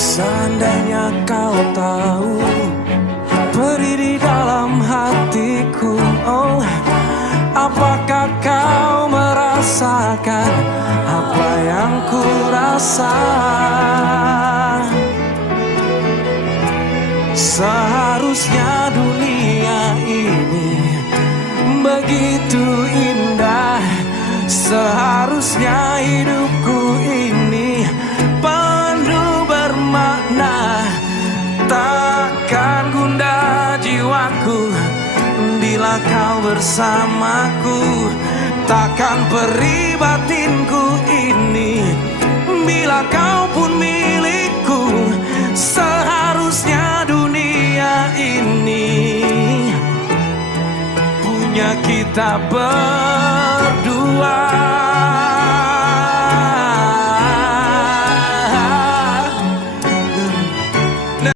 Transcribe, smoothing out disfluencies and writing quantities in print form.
Seandainya kau tahu peri di dalam hatiku, oh, apakah kau merasakan apa yang ku rasa? Seharusnya dunia ini begitu indah, seharusnya hidupku ini penuh bermakna. Takkan gundah jiwaku bila kau bersamaku, takkan perih batinku ini bila kau pun milikku. Seharusnya dunia ini punya kita berdua.